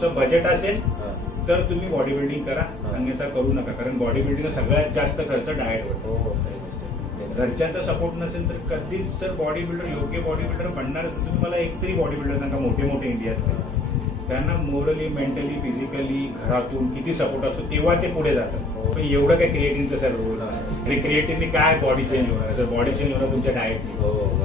तुमचं बजेट असेल तर तुम्ही बॉडी बिल्डिंग करा, अन्यथा करू नका. कारण बॉडी बिल्डिंग सगळ्यात जास्त खर्च डाएटवर. घरच्यांचा सपोर्ट नसेल तर कधीच सर बॉडी बिल्डर योग्य बॉडी बिल्डर बनणारच. तुम्ही मला एक तरी बॉडी बिल्डर सांगा मोठे मोठे इंडियातले, त्यांना मोरली मेंटली फिजिकली घरातून किती सपोर्ट असतो तेव्हा ते पुढे जातात. पण एवढं काय क्रिएटिनचं सर रोल आणि क्रिएटिनने काय बॉडी चेंज होणार सर? बॉडी चेंज होणार तुमच्या डाएटने,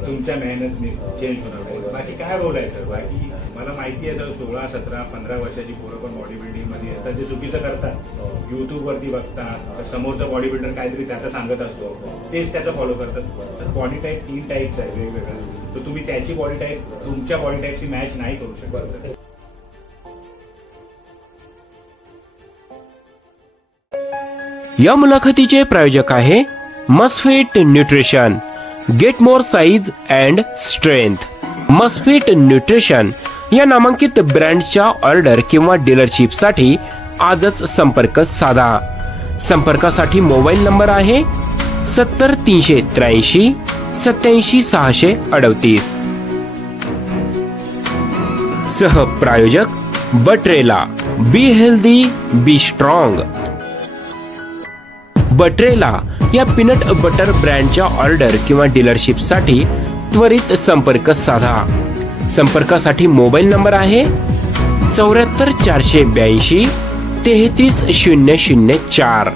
तुमच्या मेहनतने चेंज होणार. बाकी काय रोल आहे सर? बाकी मला माहिती आहे सर 16, 17, 15 वर्षाची पोरं पण बॉडी बिल्डिंग मध्ये येतात, जे चुकीचं करतात. युट्यूब वरती बघतात, समोरचा बॉडी बिल्डर काहीतरी त्याचं सांगत असतो, तेच त्याचं फॉलो करतात. सर बॉडी टाईप 3 टाईप्स आहे वेगवेगळ्या, तर तुम्ही त्याची बॉडी टाईप तुमच्या बॉडी टाईपची मॅच नाही करू शकत सर. या मुलाखतीचे प्रायोजक आहे Musfit nutrition. Get more size and strength. Musfit nutrition या नामांकित ब्रँडच्या ऑर्डर किंवा डीलरशिपसाठी आजच संपर्क साधा. संपर्कासाठी मोबाईल नंबर आहे 70 383 87 638. सह प्रायोजक बटरेला. Be healthy be strong. बटरेला या पीनट बटर ब्रँडच्या ऑर्डर किंवा डीलरशिपसाठी त्वरित संपर्क साधा. संपर्कासाठी मोबाईल नंबर आहे 74 482 33 004.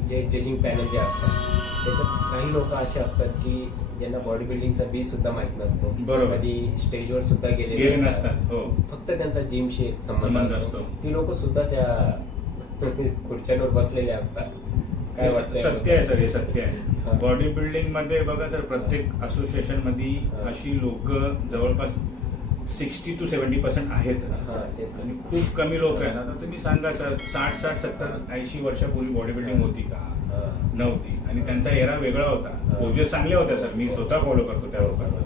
जे जजिंग पॅनल जे असतात त्याच्यात काही लोक असे असतात की ज्यांना बॉडी बिल्डिंगचा बी सुद्धा माहित नसतो, कधी स्टेजवर सुद्धा गेले नसतात, फक्त त्यांचा जिमशी एक संबंध असतो. ती लोक सुद्धा त्या खुर्च्यांवर बसलेले असतात. काय वाटतं? सत्य आहे सर, हे सत्य आहे. बॉडी बिल्डिंग मध्ये बघा सर, प्रत्येक असोसिएशन मध्ये अशी लोक जवळपास 60 to 70% आहेत आणि खूप कमी लोक आहेत. आता तुम्ही सांगा सर 60, 70, 80 वर्षापूर्वी बॉडी बिल्डिंग होती का? नव्हती. आणि त्यांचा एरा वेगळा होता. पोजेस चांगल्या होत्या सर, मी स्वतः फॉलो करतो त्या लोकांना.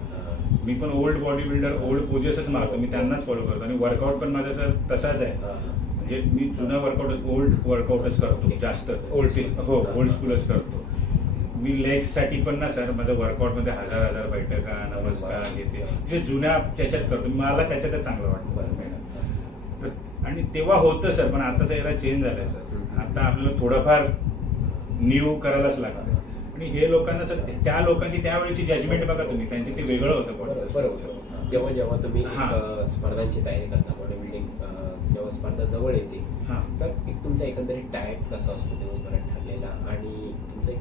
मी पण ओल्ड बॉडी बिल्डर ओल्ड पोजेसच मारतो, मी त्यांनाच फॉलो करतो. आणि वर्कआउट पण माझा सर तसाच आहे, म्हणजे मी जुना वर्कआउट ओल्ड वर्कआउटच करतो जास्त. ओल्ड स्कूलच करतो मी. लेग्स साठी पण ना सर माझं वर्कआउट मध्ये हजार बैठका नमस्कार घेते, म्हणजे जुन्या त्याच्यात करतो. मला त्याच्यातच चांगलं वाटतं सर. आणि तेव्हा होतं सर, पण आताचा एरा चेंज झालाय सर. आता आपल्याला थोडंफार न्यू करायलाच लागतं. आणि हे लोकांना सर त्या लोकांची त्यावेळीची जजमेंट बघा तुम्ही, त्यांची ते वेगळं होतं बॉडीचं. जेव्हा तुम्ही स्पर्धांची तयारी करता, बॉडी बिल्डिंग जेव्हा स्पर्धा जवळ येते, तर एक तुमचा एकंदरीत डाएट कसा असतो दिवसभरात ठरलेला, आणि तुमचं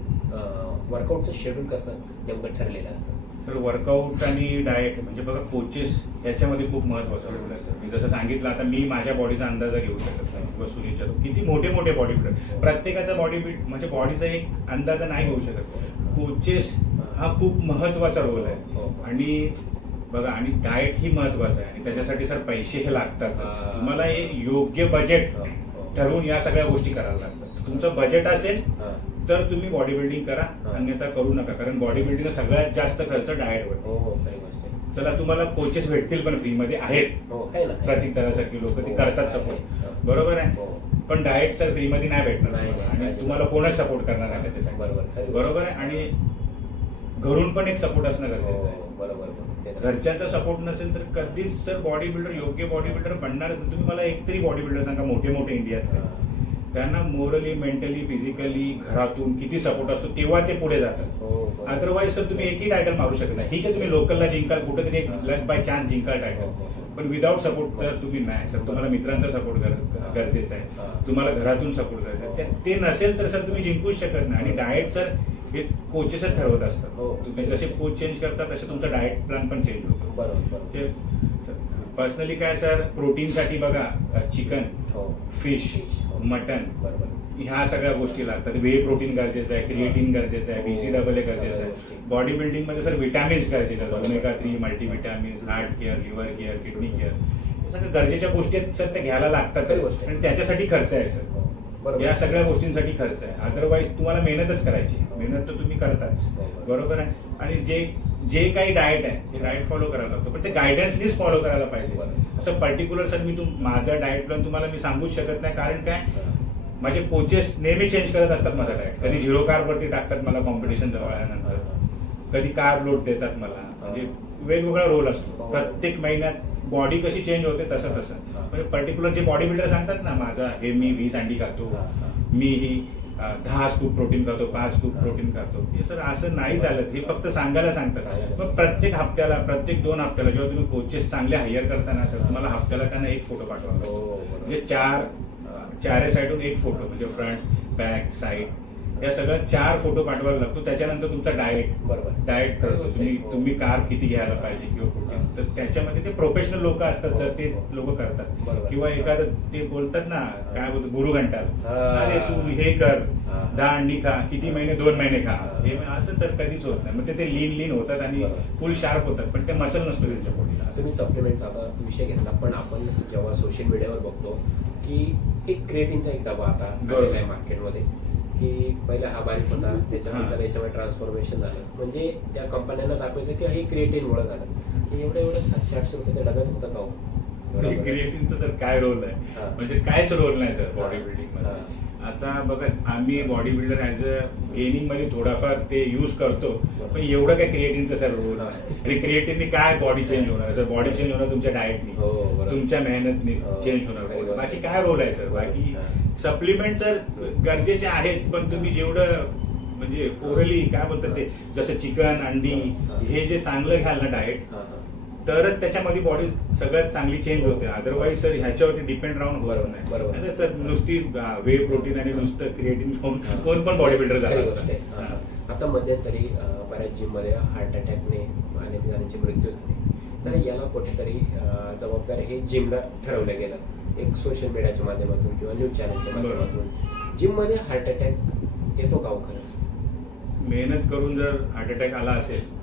वर्कआउटचं शेड्यूल कसं नेमकं ठरलेलं असतं? तर वर्कआउट आणि डाएट म्हणजे बघा कोचेस याच्यामध्ये खूप महत्वाचा रोल आहे सर. मी जसं सांगितलं, आता मी माझ्या बॉडीचा अंदाजा घेऊ शकत नाही किंवा सुनीलच्या किती मोठे मोठे बॉडी बिल्डर, प्रत्येकाचा बॉडी म्हणजे बॉडीचा एक अंदाजा नाही घेऊ शकत. कोचेस हा खूप महत्वाचा रोल आहे. आणि बघा, आणि डाएट ही महत्वाचं आहे, आणि त्याच्यासाठी सर पैसे हे लागतात. तुम्हाला हे योग्य बजेट ठरवून या सगळ्या गोष्टी करायला लागतात. तुमचं बजेट असेल तर तुम्ही बॉडी बिल्डिंग करा, अन्यथा करू नका. कारण बॉडी बिल्डिंग सगळ्यात जास्त खर्च डाएटवर. चला तुम्हाला कोचेस भेटतील पण फ्रीमध्ये आहेत, प्रतीक दादासारखी लोक ती करतात सपोर्ट, बरोबर आहे. पण डाएट सर फ्रीमध्ये नाही भेटणार, आणि तुम्हाला कोणच सपोर्ट करणार नाही त्याच्यासाठी, बरोबर आहे. आणि घरून पण एक सपोर्ट असणं गरजेचं आहे. घरच्यांचा सपोर्ट नसेल तर कधीच सर बॉडी बिल्डर योग्य बॉडी बिल्डर बनणारच. तुम्ही मला एक तरी बॉडी बिल्डर सांगा मोठे मोठे इंडियातले, त्यांना मोरली मेंटली फिजिकली घरातून किती सपोर्ट असतो तेव्हा ते पुढे जातात. अदरवाईज सर तुम्ही एकही टायटल मारू शकत नाही. ठीक आहे, तुम्ही लोकलला जिंकाल, कुठेतरी एक लक बाय चान्स जिंकाल टायटल, पण विदाऊट सपोर्ट तर तुम्ही नाही सर. तुम्हाला मित्रांचा सपोर्ट गरजेचा आहे, तुम्हाला घरातून सपोर्ट गरजेचा आहे. ते नसेल तर सर तुम्ही जिंकूच शकत नाही. आणि डाएट सर हे कोचेसच ठरवत असतात. तुम्ही जसे कोच चेंज करता तसे तुमचा डाएट प्लॅन पण चेंज होतो. पर्सनली काय सर, प्रोटीनसाठी बघा चिकन, फिश, मटन, ह्या सगळ्या गोष्टी लागतात. वे प्रोटीन गरजेचं आहे, क्रिएटिन गरजेचं आहे, BCAA गरजेचं आहे. बॉडी बिल्डिंग मध्ये सर विटॅमिन्स गरजेचे आहेत, omega 3 multivitamins, heart care, liver care, kidney care, हे सगळ्या गरजेच्या गोष्टी आहेत सर, त्या घ्यायला लागतात. आणि त्याच्यासाठी खर्च आहे सर, या सगळ्या गोष्टींसाठी खर्च आहे. अदरवाईज तुम्हाला मेहनतच करायची, मेहनत तर तुम्ही करताच, बरोबर आहे. आणि जे काही डाएट आहे ते डाएट फॉलो करायला लागतो, पण ते गायडन्सनीच फॉलो करायला पाहिजे. असं पर्टिक्युलर सर मी माझा डाएट प्लॅन तुम्हाला मी सांगूच शकत नाही. कारण काय, माझे कोचेस नेहमी चेंज करत असतात माझा डाएट. कधी 0 कार्ब वरती टाकतात मला कॉम्पिटिशन जवळ आल्यानंतर, कधी कार्ब लोड देतात मला, म्हणजे वेगवेगळा रोल असतो. प्रत्येक महिन्यात बॉडी कशी चेंज होते तसं तसं. म्हणजे पर्टिक्युलर जे बॉडी बिल्डर सांगतात ना, माझा हे मी 20 अंडी खातो, मी ही 10 स्कूप प्रोटीन खातो, 5 स्कूप प्रोटीन खातो, हे सर असं नाही चालत. हे फक्त सांगायला सांगतात. मग प्रत्येक हप्त्याला, प्रत्येक 2 हप्त्याला जेव्हा तुम्ही कोचेस चांगले हायर करताना सर, तुम्हाला हप्त्याला त्यांना एक फोटो पाठवा. म्हणजे चार साईडून एक फोटो, म्हणजे फ्रंट, बॅक, साईड, या सगळ्या 4 फोटो पाठवायला लागतो. त्याच्यानंतर तुमचा डाएट करतो तुम्ही कार्ब किती घ्यायला पाहिजे किंवा प्रोटीन. तर त्याच्यामध्ये ते प्रोफेशनल लोक असतात सर, ते लोक करतात. किंवा एखादं ते बोलतात ना, काय बोलतो, गुरु घंटाल, अरे तू हे कर, 10 अंडी खा, किती महिने, 2 महिने खा, हे असं सर कधीच होत नाही. मग ते लीन होतात आणि फुल शार्प होतात, पण ते मसल नसतो त्यांच्या बॉडीला. तुम्ही सप्लिमेंटचा आता विषय घेतला, पण आपण जेव्हा सोशल मीडियावर बघतो की एक क्रिएटिनचा एक डबा आता आलेला आहे मार्केटमध्ये, की पहिला हा बारीक होता, त्याच्यानंतर याच्यामध्ये ट्रान्सफॉर्मेशन झालं. म्हणजे त्या कंपन्यांना दाखवायचं की हे क्रिएटिनमुळे झालं. की एवढं 700-800 रुपये त्या डब्यात होतं का हो? क्रिएटिनचा सर काय रोल आहे, म्हणजे कायच रोल नाही सर बॉडी बिल्डिंग मध्ये. आता बघा, आम्ही body builder as a gaining मध्ये थोडाफार ते युज करतो, पण एवढं काय क्रिएटिनचा सर रोल नाही. आणि क्रिएटिनने काय बॉडी चेंज होणार सर? बॉडी चेंज होणार तुमच्या डाएटनी, तुमच्या मेहनतनी चेंज होणार. बाकी काय रोल आहे सर? बाकी सप्लिमेंट सर गरजेचे आहेत, पण तुम्ही जेवढं म्हणजे ओरली काय बोलतात ते, जसं चिकन, अंडी, हे जे चांगलं घ्याल ना डाएट, तरच त्याच्यामध्ये बॉडी सगळ्यात चांगली चेंज होते. अदरवाईज सर ह्याच्यावरती डिपेंड राहून होत नाही सर. नुसती वे प्रोटीन आणि नुसतं क्रिएटिन खाऊन कोण पण बॉडी बिल्डर झाला असतात. आता मध्यंतरी बऱ्याच जिम मध्ये हार्ट अटॅकने अनेक जणांचे मृत्यू झाले. तर याला कुठेतरी जबाबदार हे जिमला ठरवलं गेलं, एक सोशल मीडियाच्या माध्यमातून किंवा न्यूज चॅनलच्या माध्यमातून. जिम मध्ये हार्ट अटॅक येतो का खरंच? मेहनत करून जर हार्ट अटॅक आला असेल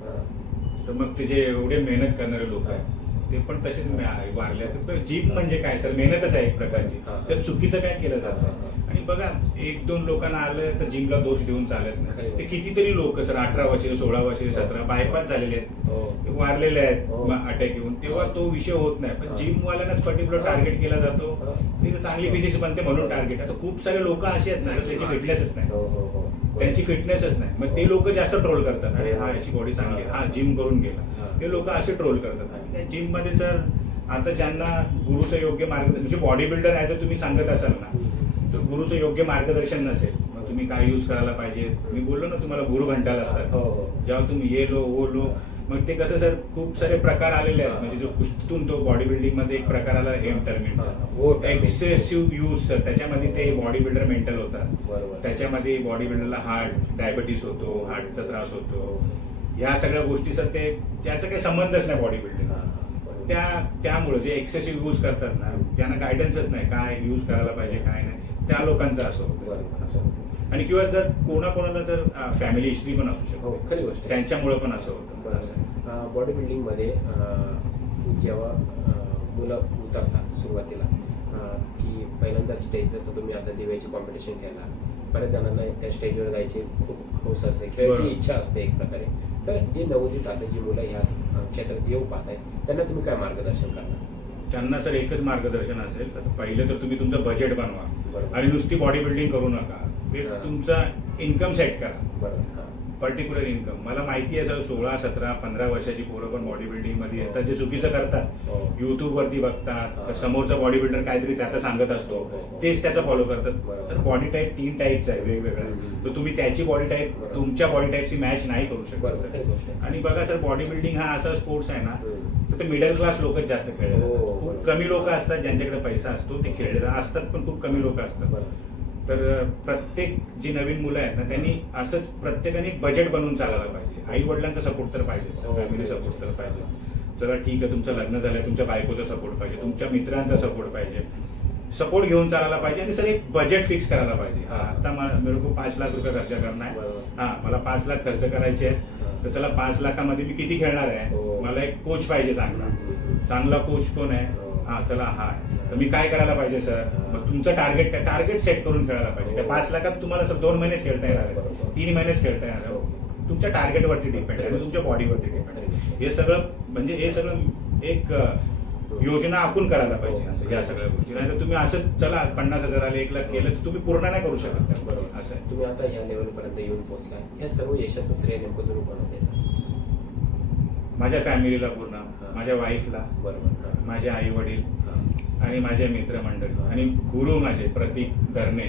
तर मग ते जे एवढे मेहनत करणारे लोक आहेत ते पण तसेच वारले असतात. जिम म्हणजे काय सर? मेहनतच आहे एक प्रकारची. तर चुकीचं काय केलं जातं. आणि बघा, 1-2 लोकांना आलं तर जिमला दोष देऊन चालत नाही. ते कितीतरी लोक सर 18 वर्षे, 16 वर्षे, 17 बायपास झालेले आहेत, वारलेले आहेत अटॅक येऊन, तेव्हा तो विषय होत नाही. पण जिमवाल्यांनाच पर्टिक्युलर टार्गेट केला जातो. चांगली फिजिक्स बनते म्हणून टार्गेट. आता खूप सारे लोक असे आहेत ना, त्याची फिटनेसच नाही, त्यांची फिटनेसच नाही. मग ते लोक जास्त ट्रोल करतात, अरे हा याची बॉडी चांगली, हा जिम करून गेला. हे लोक असे ट्रोल करतात. आणि जिम मध्ये सर आता ज्यांना गुरुचं योग्य मार्गदर्शन, म्हणजे बॉडी बिल्डर ऍज अ तुम्ही सांगत असाल ना, तर गुरुचं योग्य मार्गदर्शन नसेल, मग तुम्ही काय युज करायला पाहिजे. मी बोललो ना तुम्हाला, गुरु घंटाल असतात, जेव्हा तुम्ही ये लो वो लो. मग ते कसं सर, खूप सारे प्रकार आलेले आहेत. म्हणजे जो कुस्तीतून तो बॉडी बिल्डिंग मध्ये एक प्रकार आला हेमटर्मिनचा, एक्सेसिव्ह यूज सर. त्याच्यामध्ये ते बॉडी बिल्डर मेंटल होतात. त्याच्यामध्ये बॉडी बिल्डरला हार्ट डायबिटीस होतो, हार्टचा त्रास होतो. ह्या सगळ्या गोष्टी सर ते त्याचा काही संबंधच नाही बॉडी बिल्डिंग. त्यामुळे जे एक्सेसिव्ह यूज करतात ना, त्यांना गायडन्सच नाही काय यूज करायला पाहिजे काय नाही, त्या लोकांचं असं होतं. आणि किंवा जर कोणाकोणाला जर फॅमिली हिस्ट्री पण असू शकतो, खरी गोष्ट, त्यांच्यामुळे पण असं होतं. बॉडी बिल्डिंग मध्ये जेव्हा मुलं उतरतात सुरुवातीला, की पहिल्यांदा स्टेज, जसं तुम्ही आता दिव्याची कॉम्पिटिशन खेळला, बऱ्याच जणांना त्या स्टेजवर जायची खूप हौस असते, खेळायची इच्छा असते एक प्रकारे. तर जे नवोदित आता जी मुलं ह्या क्षेत्रात येऊ पाहत आहेत, त्यांना तुम्ही काय मार्गदर्शन करणार? त्यांना सर एकच मार्गदर्शन असेल, तर पहिले तर तुम्ही तुमचं बजेट बनवा आणि नुसती बॉडी बिल्डिंग करू नका. तुमचा इन्कम सेट करा, पर्टिक्युलर इन्कम. मला माहिती आहे सर, 16, 17, 15 वर्षाची पोरं पण बॉडी बिल्डिंग मध्ये येतात, जे चुकीचं करतात. युट्यूब वरती बघतात, समोरचा बॉडी बिल्डर काहीतरी त्याचा सांगत असतो, तेच त्याचा फॉलो करतात. सर बॉडी टाईप 3 टाईप्स आहे वेगवेगळ्या, तर तुम्ही त्याची बॉडी टाईप तुमच्या बॉडी टाईपची मॅच नाही करू शकत सर. आणि बघा सर, बॉडी बिल्डिंग हा असा स्पोर्ट्स आहे ना, तर ते मिडल क्लास लोकच जास्त खेळले जातात. खूप कमी लोक असतात ज्यांच्याकडे पैसा असतो, ते खेळले असतात, पण खूप कमी लोक असतात. तर प्रत्येक जी नवीन मुलं आहेत ना, त्यांनी असंच प्रत्येकाने एक बजेट बनवून चालायला पाहिजे. आई वडिलांचा सपोर्ट तर पाहिजे, फॅमिली सपोर्ट तर पाहिजे. चला ठीक आहे, तुमचं लग्न झालंय, तुमच्या बायकोचा सपोर्ट पाहिजे, तुमच्या मित्रांचा सपोर्ट पाहिजे. सपोर्ट घेऊन चालायला पाहिजे. आणि सर एक बजेट फिक्स करायला पाहिजे. आता मेरे को 5 लाख रुपये खर्च करणार आहे, मला 5 लाख खर्च करायचे आहेत, तर चला 5 लाखामध्ये मी किती खेळणार आहे, मला एक कोच पाहिजे चांगला कोच कोण आहे, चला हा, तर मी काय करायला पाहिजे सर. मग तुमचं टार्गेट काय, टार्गेट सेट करून खेळायला पाहिजे. त्या 5 लाखात तुम्हाला सर 2 महिनेच खेळता येणार आहे, 3 महिनेच खेळता येणार आहे. तुमच्या टार्गेटवरती डिपेंड आहे, तुमच्या बॉडीवरती डिपेंड आहे. हे सगळं म्हणजे हे सगळं एक योजना आखून करायला पाहिजे असं, या सगळ्या गोष्टी. नाही तर तुम्ही असं चला 50,000 आले 1 लाख केलं, तर तुम्ही पूर्ण नाही करू शकत. बरोबर, असं आहे. तुम्ही आता या लेवल पर्यंत येऊन पोहोचलाय, या सर्व यशाचं श्रेय नेमकं तुम्ही कोणाला देता? माझ्या फॅमिलीला पूर्ण, माझ्या वाईफला, बरोबर, माझे आई वडील आणि माझे मित्रमंडळी आणि गुरु माझे प्रतीक धरणे,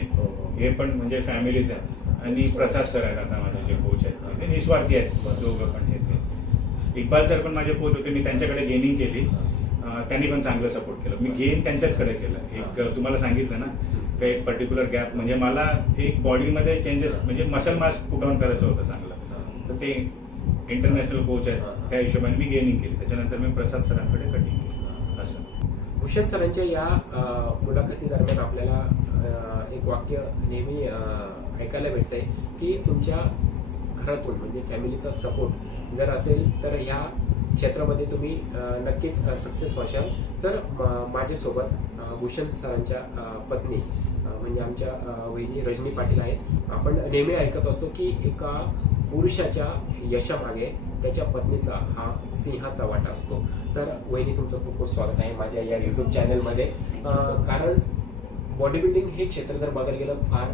हे पण म्हणजे फॅमिलीच आहेत. आणि प्रसाद सर आहेत आता माझे जे कोच आहेत, ते निस्वार्थी आहेत दोघं पण. हे ते इक्बाल सर पण माझे कोच होते, मी त्यांच्याकडे गेनिंग केली, त्यांनी पण चांगलं सपोर्ट केलं. मी गेन त्यांच्याचकडे केलं. एक तुम्हाला सांगितलं ना की एक पर्टिक्युलर गॅप, म्हणजे मला एक बॉडीमध्ये चेंजेस म्हणजे मसल मास पुट ऑन करायचं होतं चांगलं, तर ते इंटरनॅशनल कोच आहेत, त्या हिशोबाने मी गेनिंग केली. त्याच्यानंतर मी प्रसाद सरांकडे कटिंग केली. असं भूषण सरांच्या या मुलाखती दरम्यान आपल्याला एक वाक्य नेहमी ऐकायला भेटतंय की तुमच्या घरातून म्हणजे फॅमिलीचा सपोर्ट जर असेल तर ह्या क्षेत्रामध्ये तुम्ही नक्कीच सक्सेस व्हाल. तर माझ्यासोबत भूषण सरांच्या पत्नी म्हणजे आमच्या वहिनी रजनी पाटील आहेत. आपण नेहमी ऐकत असतो की एका पुरुषाच्या यशामागे त्याच्या पत्नीचा हा सिंहाचा वाटा असतो. तर वहिनी तुमचं खूप खूप स्वागत आहे माझ्या या युट्यूब चॅनलमध्ये. कारण बॉडी बिल्डिंग हे क्षेत्र जर बघायला गेलं फार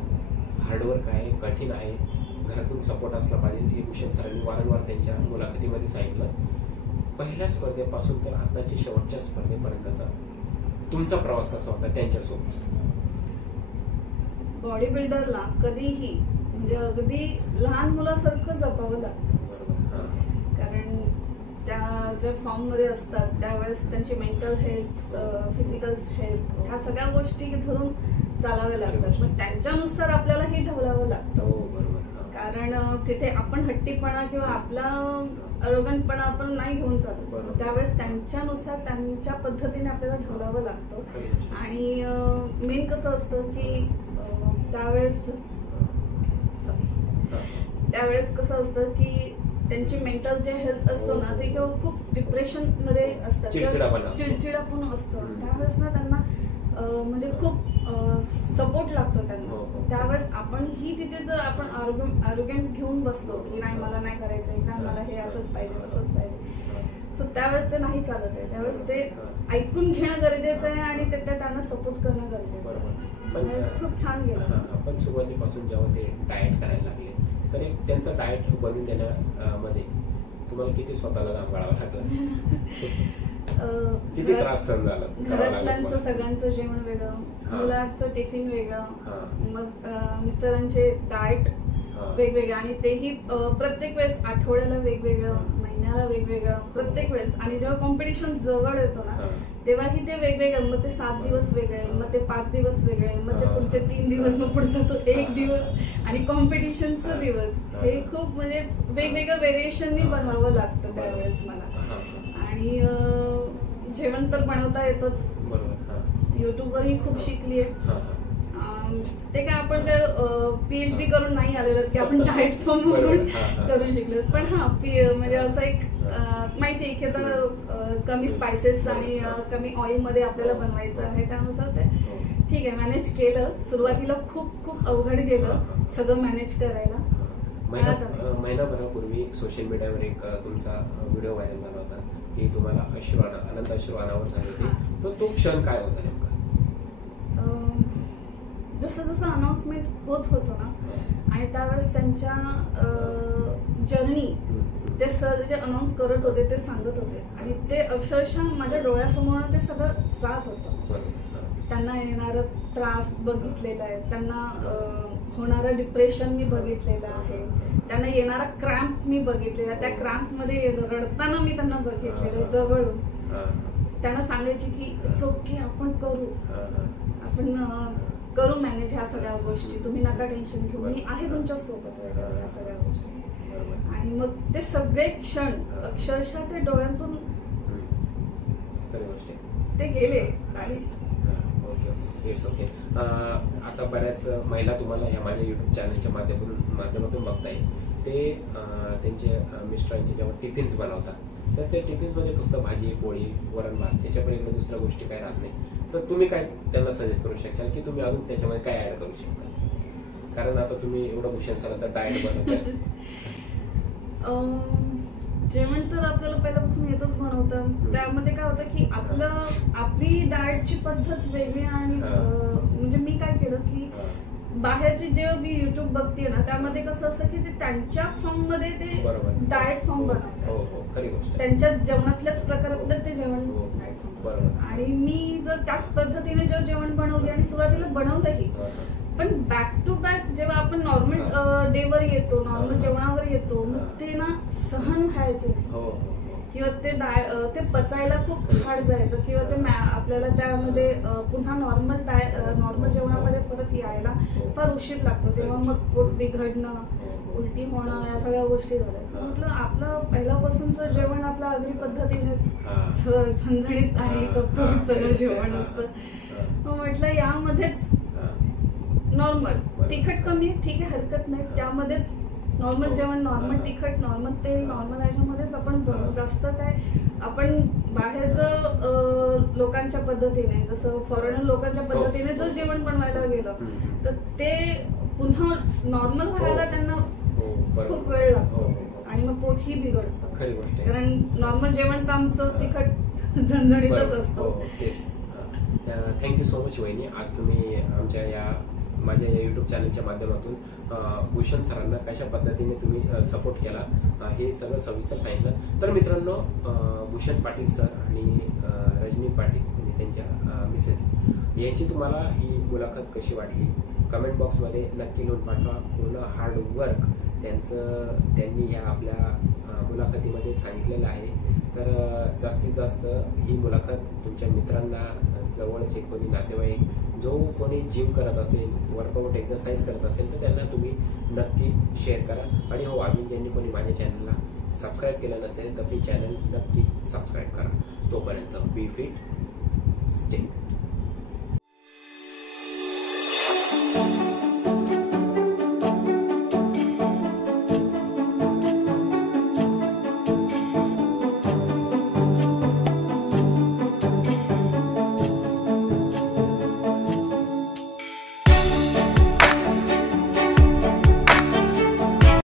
हार्डवर्क आहे, कठीण आहे, घरातून सपोर्ट असला पाहिजे. हे भूषण सरांनी वारंवार त्यांच्या मुलाखतीमध्ये सांगितलं. पहिल्या स्पर्धेपासून तर आताच्या शेवटच्या स्पर्धेपर्यंतचा तुमचा प्रवास कसा होता त्यांच्यासोबत? बॉडी बिल्डरला कधीही म्हणजे अगदी लहान मुलासारखं जपावं लागतं. कारण त्या ज्या फॉर्म मध्ये असतात त्यावेळेस त्यांची मेंटल हेल्थ, फिजिकल हेल्थ ह्या सगळ्या गोष्टी धरून चालाव्या लागतात. मग त्यांच्यानुसार आपल्यालाही ढवळावं लागतं. कारण तिथे आपण हट्टीपणा किंवा आपला अरोगंटपणा आपण नाही घेऊन चालू. त्यावेळेस त्यांच्यानुसार त्यांच्या पद्धतीने आपल्याला ढवळावं लागतं. आणि मेन कसं असतं की त्यावेळेस कसं असतं की त्यांची मेंटल जे हेल्थ असतो ना ते किंवा खूप डिप्रेशन मध्ये असतात, चिडचिडापण असतं. त्यावेळेस ना त्यांना म्हणजे खूप सपोर्ट लागतो त्यांना. त्यावेळेस आपण ही तिथे जर आपण आरोग्यंट घेऊन बसलो की नाही मला नाही करायचंय, नाही मला हे असंच पाहिजे तसंच पाहिजे, सो त्यावेळेस ते नाही चालत आहे. त्यावेळेस ते ऐकून घेणं गरजेचं आहे आणि ते त्यांना सपोर्ट करणं गरजेचं आहे. खूप छान गेलं. आपण सुरुवातीपासून जेव्हा ते डाएट करायला लागले तर एक त्यांचा डाएट बनवून देण्यामध्ये तुम्हाला किती स्वतःला घाम गाळावा लागला? किती त्रास सहन झाला? घरातल्यांचं सगळ्यांचं जेवण वेगळं, मुलाचं टिफिन वेगळं, मग मिस्टरांचे डाएट वेगवेगळे आणि तेही प्रत्येक वेळेस आठवड्याला वेगवेगळं, महिन्याला वेगवेगळं, प्रत्येक वेळेस. आणि जेव्हा कॉम्पिटिशन जवळ येतो ना तेव्हाही ते वेगवेगळं. मग ते 7 दिवस वेगळे, मग ते 5 दिवस वेगळे, मग ते पुढचे 3 दिवस, मग पुढचा तो 1 दिवस आणि कॉम्पिटिशनचा दिवस. हे खूप म्हणजे वेगवेगळं व्हेरिएशननी बनवावं लागतं त्यावेळेस मला. आणि जेवण तर बनवता येतच, युट्यूबवरही खूप शिकलीये. ते काय आपण काय PhD करून नाही आलेलो की आपण डाएट फॉर्म म्हणून करून शिकलो. पण म्हणजे असं एक माहिती आहे की आता कमी स्पायसेस आणि कमी ऑइल मध्ये आपल्याला बनवायचं आहे, त्यानुसार ते ठीक आहे मॅनेज केलं. सुरुवातीला खूप खूप अवघड गेलं सगळं मॅनेज करायला. महिनाभरापूर्वी सोशल मीडियावर एक तुमचा व्हिडिओ व्हायरल झाला होता की तुम्हाला अनंत अश्रू अनावर झाले होते. तो क्षण काय होता नेमका? जसं जसं अनाउन्समेंट होत होतो ना आणि त्यावेळेस त्यांच्या जर्नी ते सर जे अनाउन्स करत होते ते सांगत होते आणि ते अक्षरशः माझ्या डोळ्यासमोर ते सगळं जात होतं. त्यांना येणारा त्रास बघितलेला आहे, त्यांना होणारं डिप्रेशन मी बघितलेलं आहे, त्यांना येणारा क्रॅम्प मी बघितलेला, त्या क्रॅम्प मध्ये रडताना मी त्यांना बघितलेलं जवळून. त्यांना सांगायची की इट्स ओके, आपण करू मॅनेज ह्या सगळ्या गोष्टी, तुम्ही नका टेन्शन घेऊ, मी आहे तुमच्या सोबत वगैरे ह्या सगळ्या गोष्टी. आणि मग ते सगळे क्षण अक्षरशः ते डोळ्यातून ते गेले. आणि ओके आता बऱ्याच महिला तुम्हाला ह्या माझ्या युट्यूब चॅनलच्या माध्यमातून बघताय. ते त्यांचे मिस्टरांचे जेव्हा टिफिन्स बनवतात तर त्या टिफिन्समध्ये फक्त भाजी पोळी वरण भात याच्यापर्यंत दुसऱ्या गोष्टी काय राहत नाही. तर तुम्ही काय त्यांना सजेस्ट करू शकाल की तुम्ही अजून त्याच्यामध्ये काय ऍड करू शकता? कारण आता तुम्ही एवढं भूषण सरांचा डाएट बनवताय. जेवण तर आपल्याला पहिल्यापासून येतच बनवतं. त्यामध्ये काय होतं की आपली डाएटची पद्धत वेगळी. आणि म्हणजे मी काय केलं की बाहेरची जेव्हा मी युट्यूब बघते ना त्यामध्ये कसं असतं की ते त्यांच्या फॉर्म मध्ये ते डाएट फॉर्म बनवतात, त्यांच्या जेवणातल्याच प्रकारातलं ते जेवण डाएट फॉर्म. आणि मी जर त्याच पद्धतीने जेव्हा जेवण बनवले आणि सुरुवातीला बनवलंही, पण बॅक टू बॅक जेव्हा आपण नॉर्मल डेवर येतो, नॉर्मल जेवणावर येतो, मग ते ना सहन व्हायचे नाही किंवा ते पचायला खूप हार्ड जायचं किंवा ते आपल्याला त्यामध्ये पुन्हा नॉर्मल जेवणामध्ये परत यायला फार उशीर लागतो. तेव्हा मग पोट बिघडणं, उलटी होणं, या सगळ्या गोष्टी झाल्या. म्हटलं आपलं पहिल्यापासूनचं जेवण आपलं आगरी पद्धतीनेच झणझणीत आणि चमचमीत सगळं जेवण असतं. मग म्हटलं यामध्येच नॉर्मल तिखट कमी ठीक आहे, हरकत नाही, त्यामध्येच नॉर्मल जेवण, नॉर्मल तिखट, नॉर्मल तेल, नॉर्मल ह्याच्यामध्येच आपण जास्त काय आपण बाहेरचं लोकांच्या पद्धतीने, जसं फॉरेनर लोकांच्या पद्धतीने जर जेवण बनवायला गेलं तर ते पुन्हा नॉर्मल व्हायला त्यांना खूप वेळ लागतो आणि मग पोटही बिघडतं. कारण नॉर्मल जेवण तर आमचं तिखट झणझणीतच असतं. थँक्यू सो मच वहिनी. आज तुम्ही आमच्या माझ्या या यूट्यूब चॅनलच्या माध्यमातून भूषण सरांना कशा पद्धतीने तुम्ही सपोर्ट केला हे सगळं सविस्तर सांगितलं. तर मित्रांनो, भूषण पाटील सर आणि रजनी पाटील म्हणजे त्यांच्या मिसेस यांची तुम्हाला ही मुलाखत कशी वाटली कमेंट बॉक्समध्ये नक्की लिहून पाठवा. पूर्ण हार्डवर्क त्यांनी ह्या आपल्या मुलाखतीमध्ये सांगितलेलं आहे. तर जास्तीत जास्त ही मुलाखत तुमच्या मित्रांना, जवळचे कोणी नातेवाईक, जो कोणी जिम करत असेल, वर्कआउट एक्सरसाइज करत असेल तर त्यांना तुम्ही नक्की शेअर करा. आणि हो, अजून ज्यांनी कोणी माझ्या चॅनलला सबस्क्राईब केलं नसेल तर प्लीज चॅनल नक्की सबस्क्राईब करा. तोपर्यंत बी फिट, स्टे